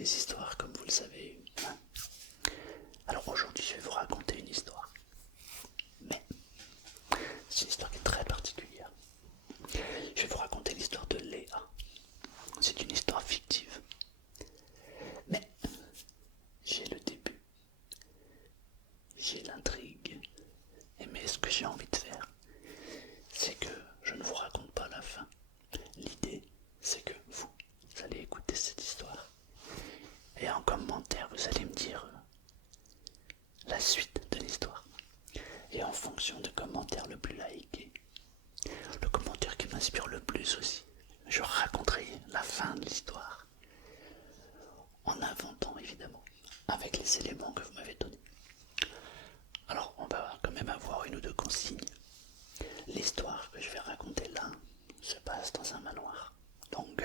des histoires, comme vous le savez. Alors aujourd'hui, je vais vous raconter une histoire. Mais c'est une histoire qui est très particulière. Je vais vous raconter l'histoire de Léa. C'est une histoire fictive. Mais j'ai le début, j'ai l'intrigue. Mais ce que j'ai envie de faire, c'est que je ne vous raconte pas la fin. L'idée, c'est que vous allez écouter cette histoire. Et en commentaire, vous allez me dire la suite de l'histoire. Et en fonction du commentaire le plus liké, le commentaire qui m'inspire le plus aussi, je raconterai la fin de l'histoire. En inventant évidemment, avec les éléments que vous m'avez donnés. Alors on va quand même avoir une ou deux consignes. L'histoire que je vais raconter là se passe dans un manoir. Donc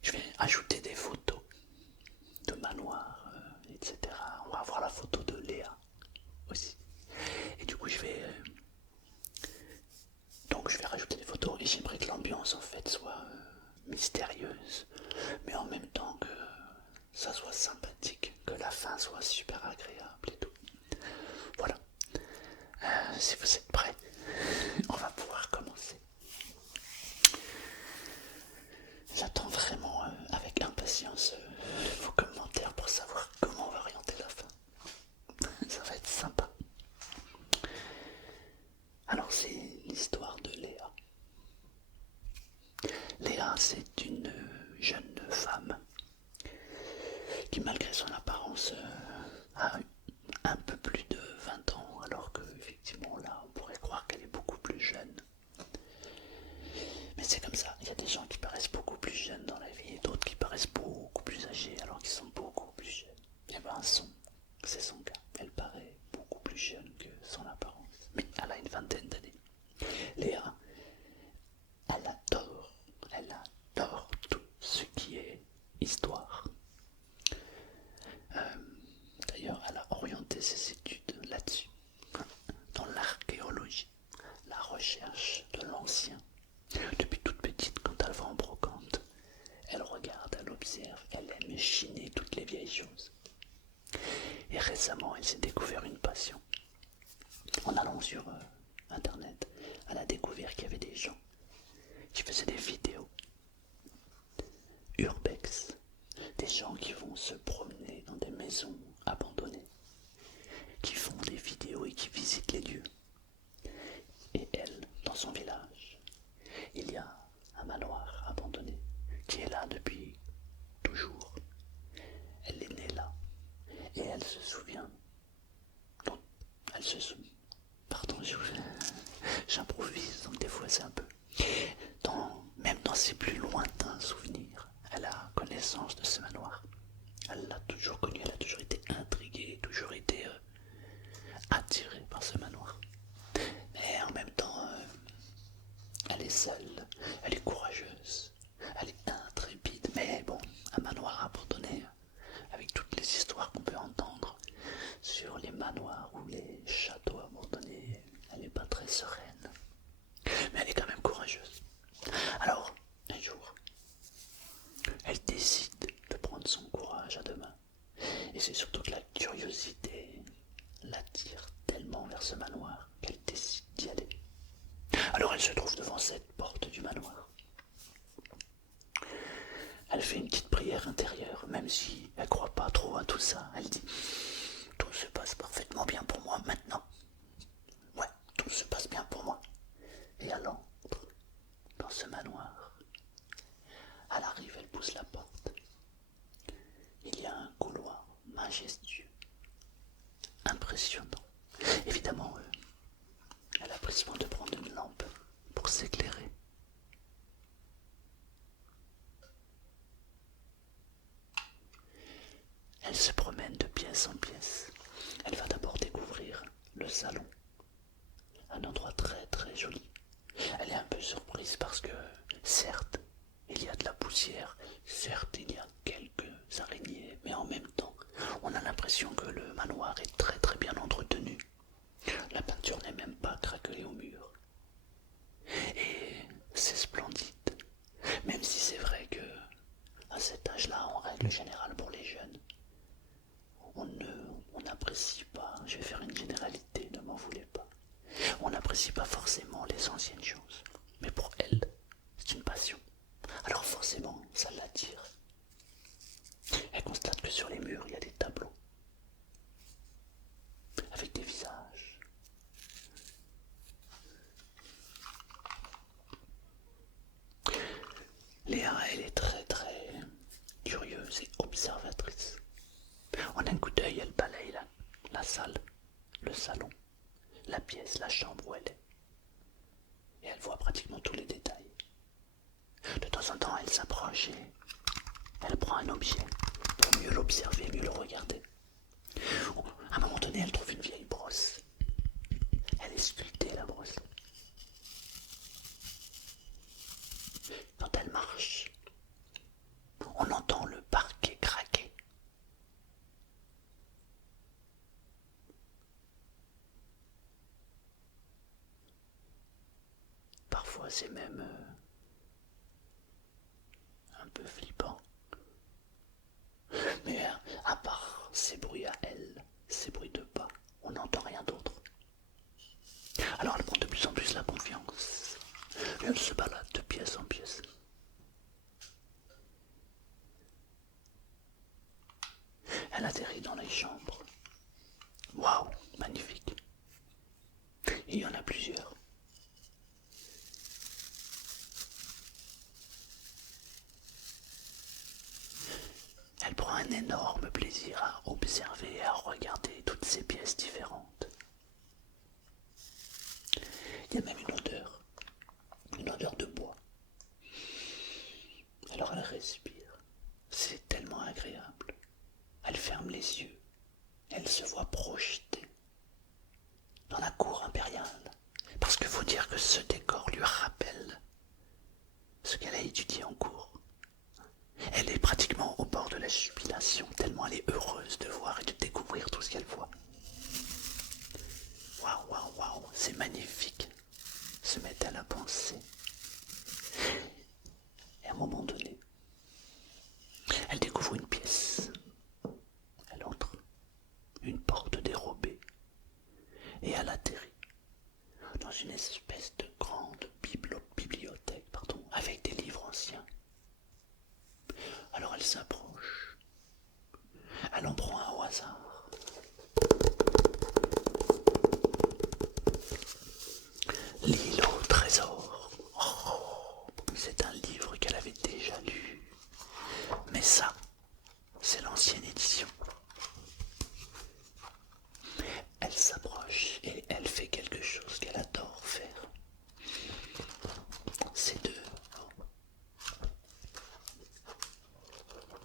je vais ajouter des photos de manoir, etc. On va voir la photo de Léa aussi. Et du coup je vais rajouter des photos et j'aimerais que l'ambiance en fait soit mystérieuse, mais en même temps que ça soit sympathique, que la fin soit super agréable et tout. Voilà. Si vous êtes prêts, on va pouvoir commencer. J'attends vraiment avec impatience vos commentaires pour savoir comment on va orienter la fin. Ça va être sympa. Alors c'est l'histoire de Léa. Léa, c'est une jeune femme qui, malgré son apparence, a un peu plus de 20 ans, alors que effectivement là on pourrait croire qu'elle est beaucoup plus jeune. Mais c'est comme ça, il y a des gens qui paraissent beaucoup plus jeunes dans la vie et d'autres qui paraissent beaucoup plus âgés alors qu'ils sont beaucoup plus jeunes. Et ben c'est son cas, elle paraît beaucoup plus jeune que son apparence. Mais elle a une vingtaine d'années. Léa, elle adore tout ce qui est histoire. D'ailleurs, elle a orienté ses études là-dessus, dans l'archéologie, la recherche de l'ancien. Depuis toute petite, quand elle va en brocante, elle regarde, elle observe, elle aime chiner toutes les vieilles choses. Et récemment, elle s'est découvert une passion. En allant sur internet, elle a découvert qu'il y avait des gens qui faisaient des vidéos urbex, des gens qui vont se promener dans des maisons abandonnées, qui font des vidéos et qui visitent les lieux. Et elle, dans son village, il y a un manoir abandonné qui est là depuis toujours. Elle est née là et elle se souvient. Donc, elle se souvient. Pardon, j'improvise, donc des fois c'est un peu. Même dans ses plus lointains souvenirs, elle a connaissance de ce manoir. Elle l'a toujours connu, elle a toujours été intriguée, toujours été attirée par ce manoir. Mais en même temps, elle est seule, elle est courageuse, elle est intrépide. Mais bon, un manoir abandonné, avec toutes les histoires qu'on peut entendre sur les manoirs ou les châteaux abandonnés, elle n'est pas très sereine. Mais elle est quand même courageuse. Alors, un jour, elle décide de prendre son courage à deux mains. Et c'est surtout que la curiosité l'attire tellement vers ce manoir qu'elle décide d'y aller. Alors elle se trouve devant cette porte du manoir. Elle fait une petite prière intérieure, même si elle ne croit pas trop à tout ça. Elle dit « Tout se passe parfaitement bien pour moi maintenant. Ouais, tout se passe bien pour moi. » Et elle entre dans ce manoir. Elle arrive, elle pousse la porte. Il y a un couloir majestueux, impressionnant. Évidemment, elle a pris soin de prendre une lampe pour s'éclairer. Elle se promène de pièce en pièce. Elle va d'abord découvrir le salon, un endroit très très joli. Elle est un peu surprise parce que, certes, il y a de la poussière, certes, il y a quelques araignées, mais en même temps, on a l'impression que le manoir est très très bien entretenu. La peinture n'est même pas craquelée au mur. Et c'est splendide. Même si c'est vrai que, à cet âge-là, en règle c'est observatrice. En un coup d'œil, elle balaye la salle, le salon, la pièce, la chambre où elle est. Et elle voit pratiquement tous les détails. De temps en temps, elle s'approche et elle prend un objet pour mieux l'observer, mieux le regarder. À un moment donné, elle trouve une vieille brosse. Elle est sculptée, la brosse. Quand elle marche, on entend le parquet craquer. Parfois, c'est même un peu flippant. Mais à part ces bruits à elle, ces bruits de pas, on n'entend rien d'autre. Alors elle prend de plus en plus la confiance. Et elle se balade de pièce en pièce. Elle atterrit dans les chambres. Waouh, magnifique. Il y en a plusieurs. Elle prend un énorme plaisir à observer et à regarder toutes ces pièces différentes. Il y a même une odeur de bois. Alors elle respire. C'est tellement agréable. Elle ferme les yeux. Elle se voit projetée dans la cour impériale. Parce qu'il faut dire que ce décor lui rappelle ce qu'elle a étudié en cours. Elle est pratiquement au bord de la jubilation, tellement elle est heureuse de voir et de découvrir tout ce qu'elle voit. Waouh, waouh, waouh, c'est magnifique, se met-elle à penser. Et à un moment donné, elle découvre une pièce. Elle entre, une porte dérobée, et elle atterrit dans une espèce de grande bibliothèque, avec des livres anciens. Alors elle s'approche. Elle en prend un au hasard. L'île au trésor. Oh, c'est un livre qu'elle avait déjà lu. Mais ça, c'est l'ancienne édition. Elle s'approche et elle fait quelque chose qu'elle adore faire. C'est de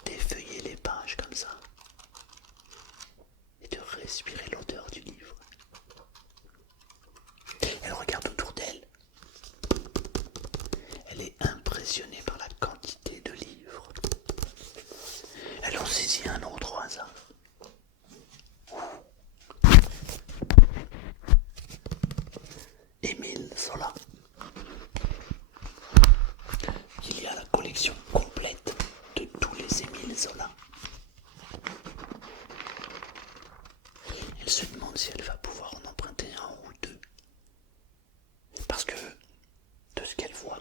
d'effeuiller les pages comme ça et de respirer l'odeur du livre. Elle regarde autour d'elle. Elle est impressionnée par la quantité de livres. Elle en saisit un autre au hasard. Émile Zola. Il y a la collection complète de tous les Émile Zola. Elle se demande si elle va pouvoir en emprunter un ou deux. Parce que, de ce qu'elle voit,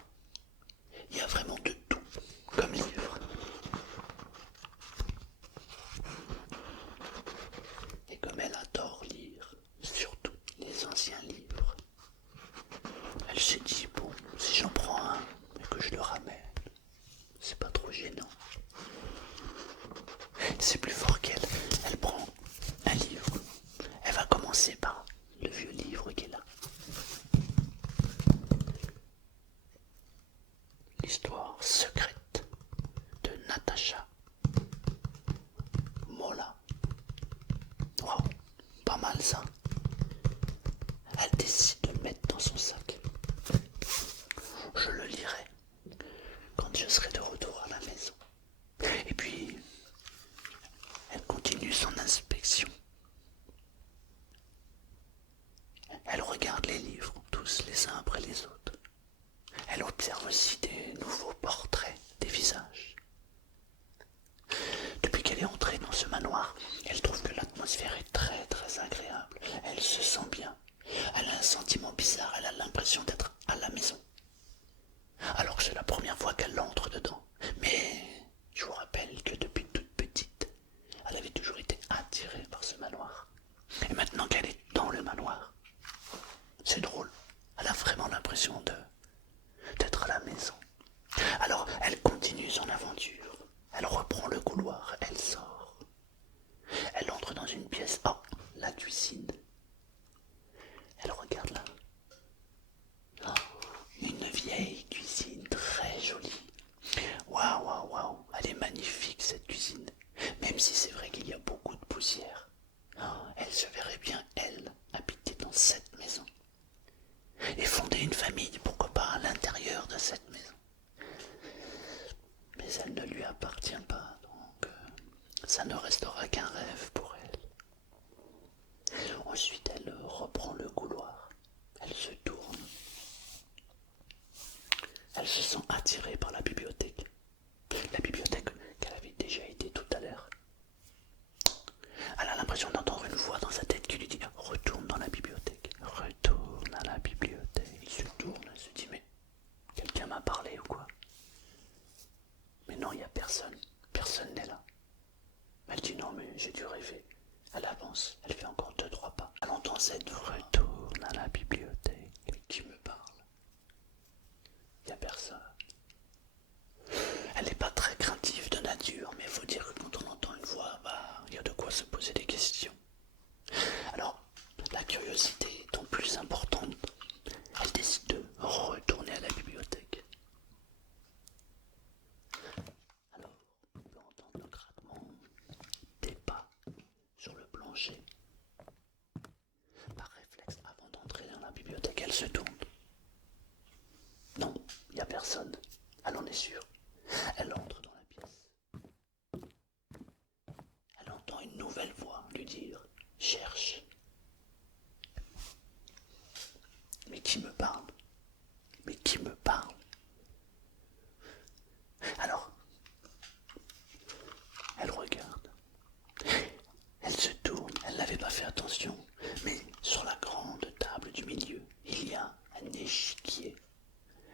il y a vraiment de tout comme livre. Et comme elle adore lire, surtout les anciens livres, elle s'est dit, bon, si j'en prends un et que je le ramène, c'est pas trop gênant. C'est plus fort qu'elle. Elle prend un livre. Elle va commencer par le vieux livre qu'elle a. L'histoire secrète de Natacha Mola. Wow, pas mal ça. Elle décide de le mettre dans son sac. Je le lirai quand je serai de retour à la maison. Et puis, elle continue son inspection. Elle regarde les livres, tous les uns après les autres. Elle observe aussi des nouveaux portraits, des visages. Depuis qu'elle est entrée dans ce manoir, elle trouve que l'atmosphère est très très agréable. magnifique cette cuisine, même si c'est vrai qu'il y a beaucoup de poussière. Elle se verrait bien, elle, habiter dans cette maison. Et fonder une famille, pourquoi pas à l'intérieur de cette maison. Mais elle ne lui appartient pas, donc ça ne restera qu'un rêve pour elle. Ensuite, elle reprend le couloir. Elle se tourne. Elle se sent attirée par la bibliothèque. La bibliothèque qu'elle avait déjà été tout à l'heure. Elle a l'impression d'entendre une voix dans sa tête qui lui dit « Retourne dans la bibliothèque, retourne à la bibliothèque ». Il se tourne, elle se dit « Mais quelqu'un m'a parlé ou quoi ?» Mais non, il n'y a personne, personne n'est là. Elle dit « Non, mais j'ai dû rêver ». Elle avance, elle fait encore 2-3 pas. Elle entend cette voix « Retourne à la bibliothèque ». Qui me parle? Il n'y a personne. Elle n'est pas très craintive de nature, mais il faut dire que quand on entend une voix, il y a de quoi se poser des questions. Alors, la curiosité étant plus importante, elle décide de retourner à la bibliothèque. Alors, on peut entendre le craquement des pas sur le plancher. Par réflexe, avant d'entrer dans la bibliothèque, elle se tourne. Non, il n'y a personne. Elle en est sûre. Elle entre dans la pièce. Elle entend une nouvelle voix lui dire « Cherche ». Mais qui me parle? Mais qui me parle? Alors, elle regarde. Elle se tourne, elle n'avait pas fait attention. Mais sur la grande table du milieu, il y a un échiquier.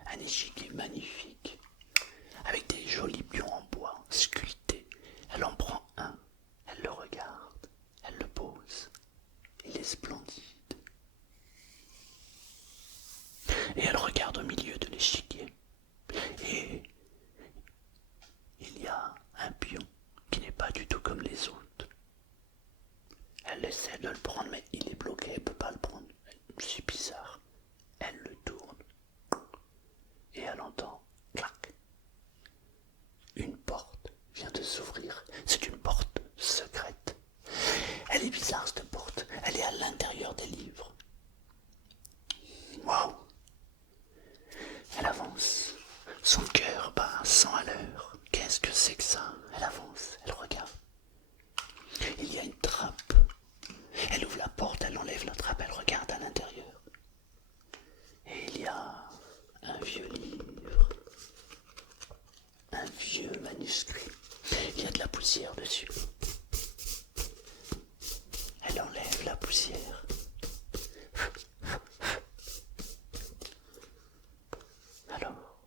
Un échiquier magnifique, avec des jolis pions en bois sculptés. Elle en prend un, elle le regarde, elle le pose. Il est splendide. Et elle regarde au milieu de l'échiquier. Et il y a un pion qui n'est pas du tout comme les autres. Elle essaie de le prendre, mais il est bloqué, elle ne peut pas le prendre. C'est bizarre. Elle le tourne. Et elle entend clac. Une porte vient de s'ouvrir. C'est une porte secrète. Elle est bizarre cette porte. Elle est à l'intérieur des livres. Waouh! Elle avance. Son cœur bat à 100 à l'heure. Qu'est-ce que c'est que ça? Elle avance, elle regarde. Il y a une trappe. Elle ouvre la porte, elle enlève la trappe, elle regarde à l'intérieur. Et il y a un vieux livre. Un vieux manuscrit. Il y a de la poussière dessus. Elle enlève la poussière. Alors,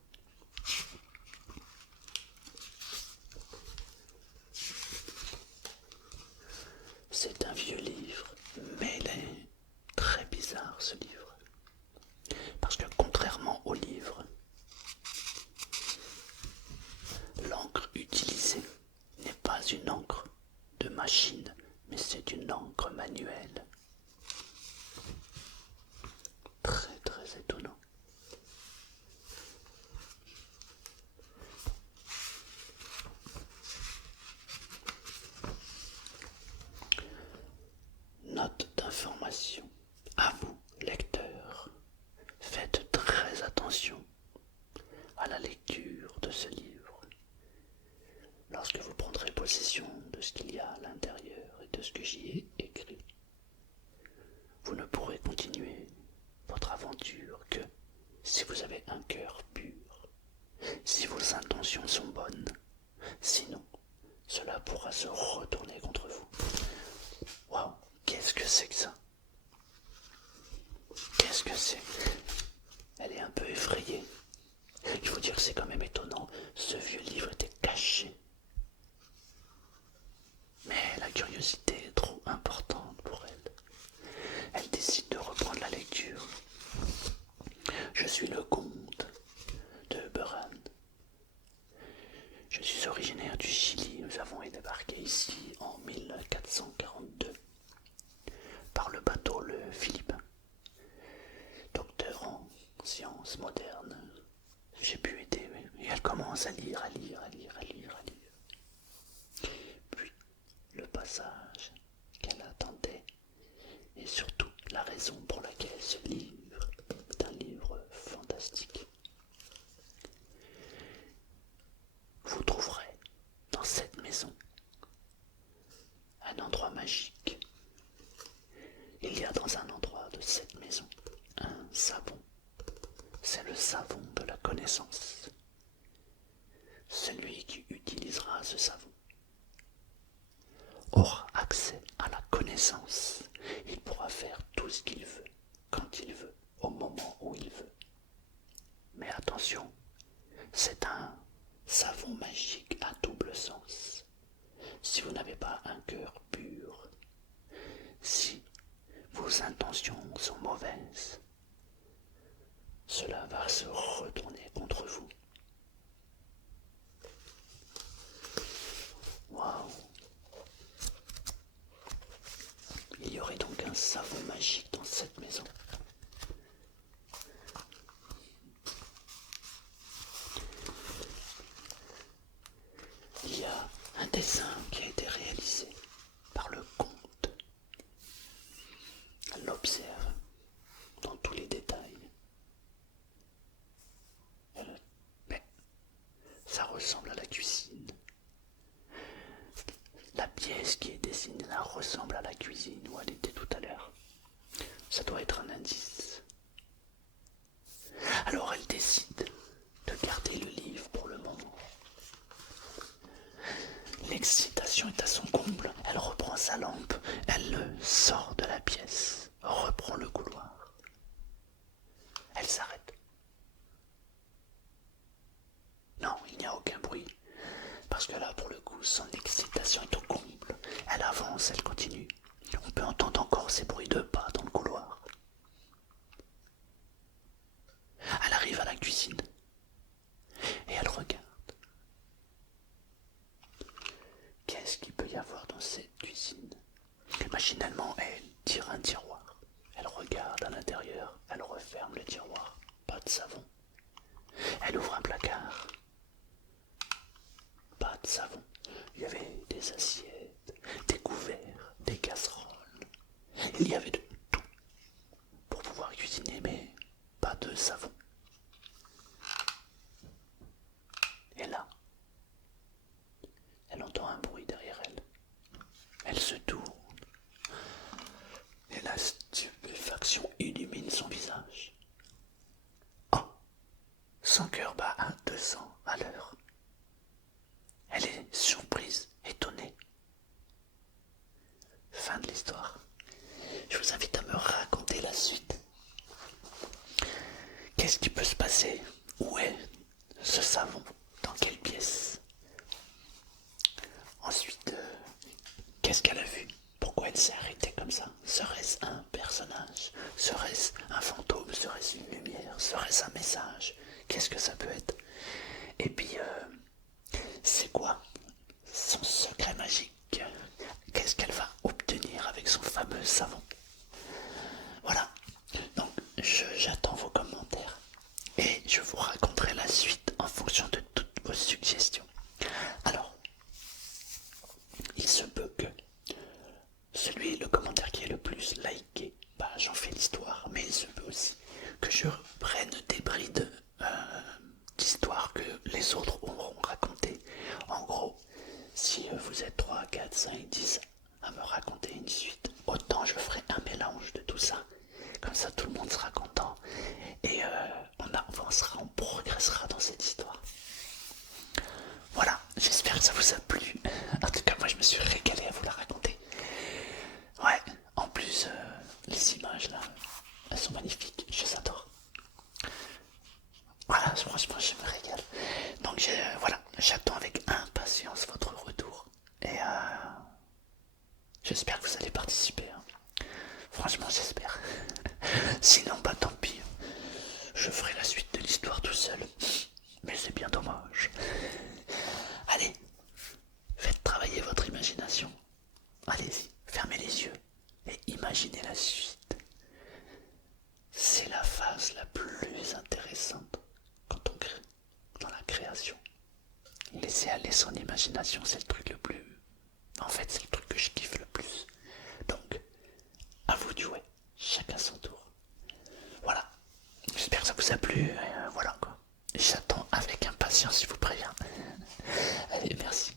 c'est un vieux livre, mais il est très bizarre ce livre. Parce que contrairement au livre, l'encre utilisée n'est pas une encre de machine, mais c'est une encre manuelle. Très très étonnant. Note d'information. À vous, lecteurs, faites très attention à la lecture de ce livre. Lorsque vous prendrez possession de ce qu'il y a à l'intérieur et de ce que j'y ai écrit, vous ne pourrez continuer votre aventure que si vous avez un cœur pur, si vos intentions sont bonnes. Sinon, cela pourra se retourner contre vous. Waouh, qu'est-ce que c'est que ça? Qu'est-ce que c'est? Elle est un peu effrayée. Il faut dire que c'est quand même étonnant. Ce vieux livre était caché. Mais la curiosité est trop importante pour elle. Elle décide de reprendre la lecture. Je suis le comte de Buran. Je suis originaire du Chili. Nous avons débarqué ici en 1442 par le message qu'elle attendait et surtout la raison pour laquelle ce livre est un livre fantastique. Vous trouverez dans cette maison un endroit magique. Il y a dans un endroit de cette maison un savon. C'est le savon de la connaissance. Celui qui utilisera ce savon aura accès à la connaissance. Il pourra faire tout ce qu'il veut, quand il veut, au moment où il veut. Mais attention, c'est un savon magique à double sens. Si vous n'avez pas un cœur pur, si vos intentions sont mauvaises, cela va se retourner contre vous. Waouh! Il y aurait donc un savon magique dans cette maison. Il y a un dessin qui a été réalisé par le comte. Elle l'observe dans tous les détails. Mais ça ressemble à la cuisine. La pièce qui est dessinée là ressemble à la cuisine où elle était tout à l'heure. Ça doit être un indice. Alors elle décide de garder le livre pour le moment. L'excitation est à son comble. Elle reprend sa lampe, elle sort de la pièce, reprend le couloir. Elle s'arrête. Non, il n'y a aucun bruit. Parce que là, pour le coup, son excitation est au comble. Elle avance, elle continue. On peut entendre encore ces bruits de pas dans le couloir. Elle arrive à la cuisine. Et elle regarde. Qu'est-ce qu'il peut y avoir dans cette cuisine? Machinalement, elle tire un tiroir. Elle regarde à l'intérieur. Elle referme le tiroir. Pas de savon. Elle ouvre un placard. Pas de savon. Il y avait des assiettes, des couverts, des casseroles. Il y avait de tout pour pouvoir cuisiner, mais pas de savon. Et là, elle entend un bruit derrière elle. Elle se tourne. Et la stupéfaction illumine son visage. Oh, son cœur bat à 200 à l'heure. Elle est surprise, étonnée. Fin de l'histoire. Je vous invite à me raconter la suite. Qu'est-ce qui peut se passer? Où est ce savon? Dans quelle pièce? Ensuite, qu'est-ce qu'elle a vu? Pourquoi elle s'est arrêtée comme ça? Serait-ce un personnage? Serait-ce un fantôme? Serait-ce une lumière? Serait-ce un message? Qu'est-ce que ça peut être? Et puis, c'est quoi son secret magique? Qu'est-ce qu'elle va obtenir avec son fameux savon? Voilà, donc j'attends vos commentaires et je vous raconterai la suite en fonction de toutes vos suggestions. Alors, il se peut que le commentaire qui est le plus liké, j'en fais l'histoire, mais il se peut aussi que je prenne des brides d'histoires que les autres auront racontées. En gros, si vous êtes 3, 4, 5, 10 à me raconter une suite, autant je ferai un mélange de tout ça. Comme ça tout le monde sera content et on avancera, on progressera dans cette histoire. Voilà, j'espère que ça vous a plu. En tout cas, moi je me suis régalé à vous la raconter. Ouais, en plus, les images là, elles sont magnifiques, je les adore. Voilà, franchement, je me régale. Donc voilà, j'attends avec impatience votre retour. Et j'espère que vous allez participer. Hein. Franchement, j'espère. Sinon, tant pis. Je ferai la suite de l'histoire tout seul. Mais c'est bien dommage. Allez, faites travailler votre imagination. Allez-y, fermez les yeux et imaginez la suite. C'est la phase la plus intéressante quand on crée, dans la création. Laissez aller son imagination, c'est le truc le plus En fait, c'est le truc que je kiffe le plus. Donc, à vous de jouer, chacun son tour. Voilà, j'espère que ça vous a plu. Voilà quoi. J'attends avec impatience, je vous préviens. Allez, merci.